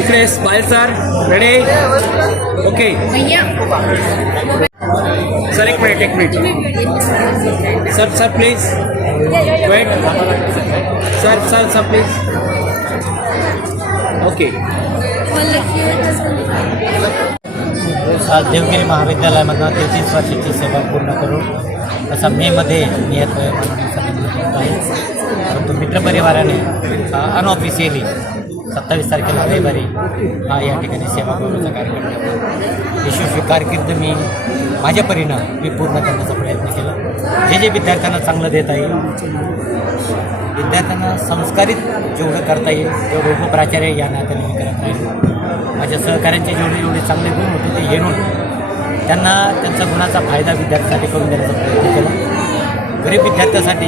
इकडे स्पायल sir ready okay sir एक मिनिट एक minute sir sir please wait sir sir sir please okay आज देवगिरी महाविद्यालयामधनं तेहतीस वर्षाची सेवा पूर्ण करून असा मेमध्ये मी वयोमानानुसार आहे. परंतु मित्रपरिवाराने अनऑफिशियली सत्तावीस तारखेला रविवारी हा या ठिकाणी सेवा करण्याचा कार्यक्रम ठेवला यशस्वी कारकीर्द मी माझ्या परीनं मी पूर्ण करण्याचा प्रयत्न केला. जे जे विद्यार्थ्यांना चांगलं देता येईल विद्यार्थ्यांना संस्कारित जेवढं करता येईल तेवढं उपप्राचार्य या नात्याने मी करत राहील. माझ्या सहकाऱ्यांचे जेवढे जेवढे चांगले गुण होते ते येऊन त्यांना त्यांचा गुणाचा फायदा विद्यार्थ्यांसाठी करून देण्याचा प्रयत्न केला. गरीब विद्यार्थ्यासाठी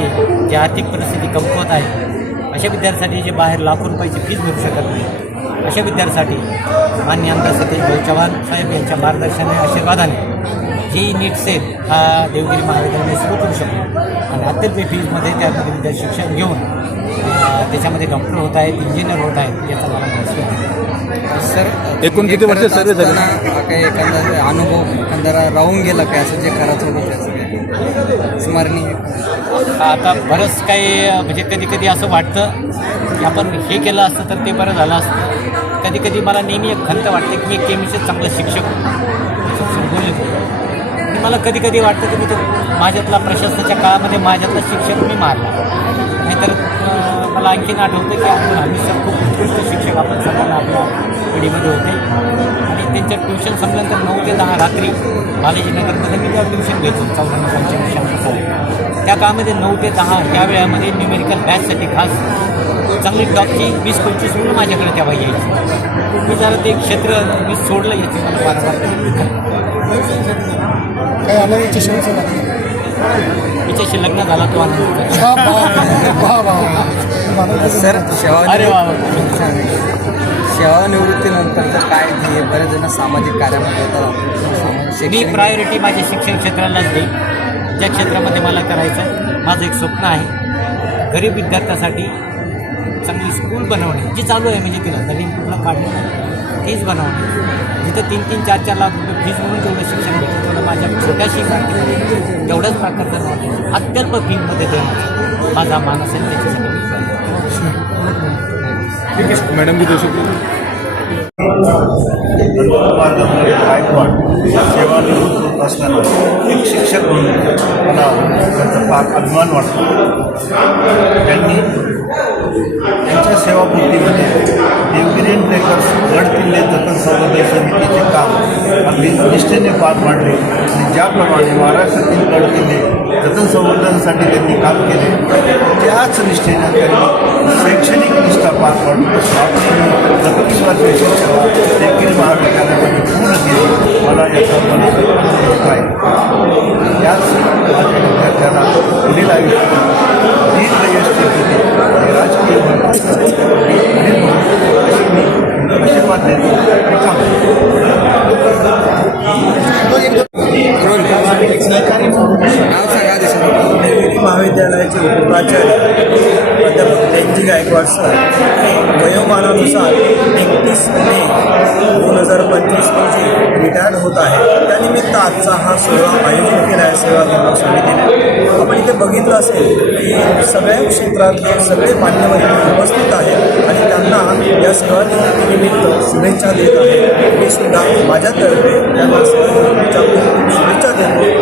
जी आर्थिक परिस्थिती कमकुवत आहे अशा विद्यार्थ्यांसाठी जे बाहेर लाखो रुपयाची फीज भरू शकत नाही अशा विद्यार्थ्यांसाठी मान्य आमदार सतीश भाऊ चव्हाण साहेब यांच्या मार्गदर्शनाने आशीर्वादाने जी नीट सेल हा देवगिरी महाविद्यालयाने सुरू करू शकतो आणि अत्यल्प फीजमध्ये त्यामध्ये विद्यार्थी शिक्षण घेऊन त्याच्यामध्ये डॉक्टर होत आहेत इंजिनियर होत आहेत याचा मला महसूल आहे. सर एकूण किती वर्ष? असताना काही एखादा अनुभव एखादा राहून गेला काय असं जे करायचं होतं त्याचं स्मरणीय. आता बरंच काही म्हणजे कधी कधी असं वाटतं की आपण हे केलं असतं तर ते बरं झालं असतं. कधी कधी मला नेहमी एक खंत वाटते की एक केमिस्ट्री चांगलं शिक्षक होतो. शिक्षण बोलले मला कधी कधी वाटतं की मी तो माझ्यातला प्रशस्ताच्या काळामध्ये माझ्यातला शिक्षक मी मारला. मला आणखीन आठवतं की आपण आम्ही सर खूप उत्कृष्ट शिक्षक आपण सर्वांना आपल्या पिढीमध्ये होते. आणि त्यांच्या ट्युशन संपल्यानंतर नऊ ते दहा रात्री बालाजीनगरमध्ये मी त्या ट्युशन घ्यायचो चौदा पंच्याण्णव त्या काळामध्ये नऊ ते दहा या वेळामध्ये न्यूमेरिकल बॅचसाठी खास चांगली टॉपची वीस पंचवीस मुलं माझ्याकडे तेव्हा यायची. मी जरा ते क्षेत्र मी सोडलं याची मला वारंवार काही आनंदाची शिवच तिच्याशी लग्न झाला तो आनंद. सर अरे वा. सेवानिवृत्तीनंतरचं काय ध्येय बरेच जण सामाजिक कार्यामध्ये सामाजिक मी प्रायोरिटी माझ्या शिक्षण क्षेत्रालाच देईन ज्या क्षेत्रामध्ये मला करायचं आहे माझं एक स्वप्न आहे गरीब विद्यार्थ्यासाठी चांगली स्कूल बनवणे जी चालू आहे म्हणजे तिला नवीन कुठलं काढणं. तीच बनवणे. जिथं तीन तीन चार चार लाख रुपये फीज म्हणून तेवढं शिक्षण घेतं तेवढं माझ्या छोट्याशी कारकिर्दीमध्ये तेवढंच प्रकारचं अत्यल्प फीमध्ये देणं माझा मानस आहे त्याच्यासाठी. मॅडम जी देऊ गायकवाड सेवानिवृत्त होत असताना एक शिक्षक म्हणून मला त्यांचा फार अभिमान वाटतो. त्यांनी त्यांच्या सेवापूर्तीमध्ये देवगिरी ट्रेकर्स गड किल्ले जतन संवर्धन समितीचे काम अगदी निष्ठेने पार पाडले. आणि ज्याप्रमाणे महाराष्ट्रातील गड किल्ले जतन संवर्धनासाठी त्यांनी काम केले त्याच निष्ठेने त्यांनी शैक्षणिक निष्ठा पार पाडून सत्तीस वर्षाची सेवा देवगिरी महाविद्यालयामध्ये पूर्ण केली. मला याचा मनोरंजन आहे. त्याच प्राचार्य प्राध्यापक त्यांची गायकवाड सर वयोमानानुसार एकतीस मे दोन हजार पंचवीस रोजी रिटायर्ड होत आहे. त्यानिमित्त आजचा हा सोहळा आयोजित केला आहे सेवा निर्माण समितीने आपण इथे बघितलं असेल की सगळ्या क्षेत्रातले सगळे मान्यवर उपस्थित आहेत आणि त्यांना या सेवानिवृत्तीनिमित्त शुभेच्छा देत आहे मी सुद्धा माझ्यातर्फे त्यांना शुभेच्छा देतो.